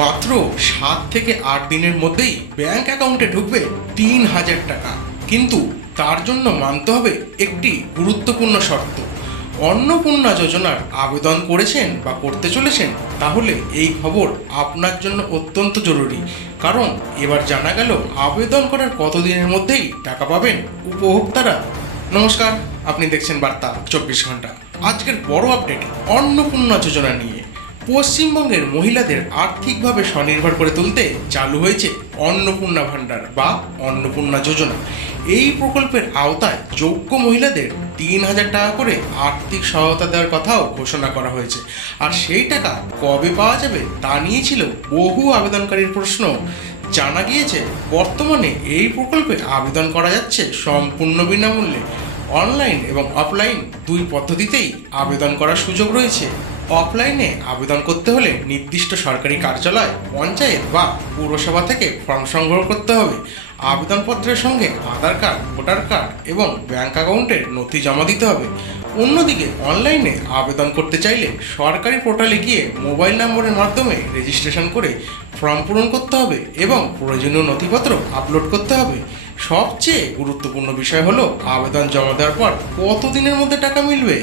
মাত্র 7 থেকে 8 দিনের মধ্যেই ব্যাংক অ্যাকাউন্টে ঢুকবে 3,000 টাকা। কিন্তু তার জন্য মানতে হবে একটি গুরুত্বপূর্ণ শর্ত। অন্নপূর্ণা যোজনার আবেদন করেছেন বা করতে চলেছেন, তাহলে এই খবর আপনার জন্য অত্যন্ত জরুরি। কারণ এবার জানা গেল আবেদন করার কতদিনের মধ্যেই টাকা পাবেন উপভোক্তারা। নমস্কার, আপনি দেখছেন বার্তা 24 ঘন্টা। আজকের বড় আপডেট অন্নপূর্ণা যোজনা নিয়ে। পশ্চিমবঙ্গের মহিলাদের আর্থিকভাবে স্বনির্ভর করে তুলতে চালু হয়েছে অন্নপূর্ণা ভাণ্ডার বা অন্নপূর্ণা যোজনা। এই প্রকল্পের আওতায় যোগ্য মহিলাদের 3,000 টাকা করে আর্থিক সহায়তা দেওয়ার কথাও ঘোষণা করা হয়েছে। আর সেই টাকা কবে পাওয়া যাবে তা নিয়ে ছিল বহু আবেদনকারীর প্রশ্ন। জানা গিয়েছে বর্তমানে এই প্রকল্পে আবেদন করা যাচ্ছে সম্পূর্ণ বিনামূল্যে। অনলাইন এবং অফলাইন দুই পদ্ধতিতেই আবেদন করার সুযোগ রয়েছে। অফলাইনে আবেদন করতে হলে নির্দিষ্ট সরকারি কার্যালয়, পঞ্চায়েত বা পৌরসভা থেকে ফর্ম সংগ্রহ করতে হবে। আবেদনপত্রের সঙ্গে আধার কার্ড, ভোটার কার্ড এবং ব্যাংক অ্যাকাউন্টের নথি জমা দিতে হবে। অন্যদিকে অনলাইনে আবেদন করতে চাইলে সরকারি পোর্টালে গিয়ে মোবাইল নম্বরের মাধ্যমে রেজিস্ট্রেশন করে ফর্ম পূরণ করতে হবে এবং প্রয়োজনীয় নথিপত্র আপলোড করতে হবে। সবচেয়ে গুরুত্বপূর্ণ বিষয় হলো আবেদন জমা দেওয়ার পর কতদিনের মধ্যে টাকা মিলবে।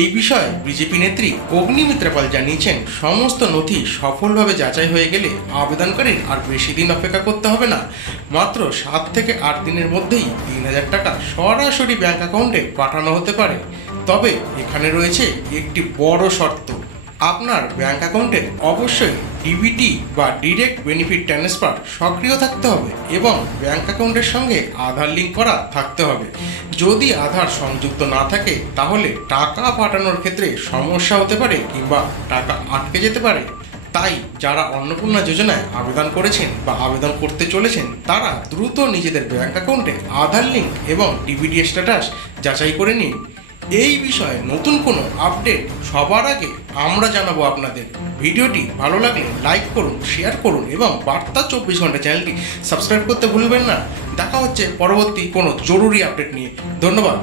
এই বিষয়ে বিজেপি নেত্রী অগ্নিমিত্রা পাল জানিয়েছেন, সমস্ত নথি সফলভাবে যাচাই হয়ে গেলে আবেদনকারীর আর বেশি দিন অপেক্ষা করতে হবে না। মাত্র 7 থেকে 8 দিনের মধ্যেই 3,000 টাকা সরাসরি ব্যাংক অ্যাকাউন্টে পাঠানো হতে পারে। তবে এখানে রয়েছে একটি বড় শর্ত। আপনার ব্যাংক অ্যাকাউন্টে অবশ্যই ডিবিটি বা ডিরেক্ট বেনিফিট ট্রান্সফার সক্রিয় থাকতে হবে এবং ব্যাংক অ্যাকাউন্টের সঙ্গে আধার লিঙ্ক করা থাকতে হবে। যদি আধার সংযুক্ত না থাকে তাহলে টাকা পাঠানোর ক্ষেত্রে সমস্যা হতে পারে কিংবা টাকা আটকে যেতে পারে। তাই যারা অন্নপূর্ণা যোজনায় আবেদন করেছেন বা আবেদন করতে চলেছেন তারা দ্রুত নিজেদের ব্যাংক অ্যাকাউন্টে আধার লিঙ্ক এবং ডিবিটি স্ট্যাটাস যাচাই করে নিন। এই বিষয়ে নতুন কোনো আপডেট সবার আগে আমরা জানাবো আপনাদের। ভিডিওটি ভালো লাগলে লাইক করুন, শেয়ার করুন এবং বার্তা 24 ঘন্টা চ্যানেলটি সাবস্ক্রাইব করতে ভুলবেন না। দেখা হচ্ছে পরবর্তী কোনো জরুরি আপডেট নিয়ে। ধন্যবাদ।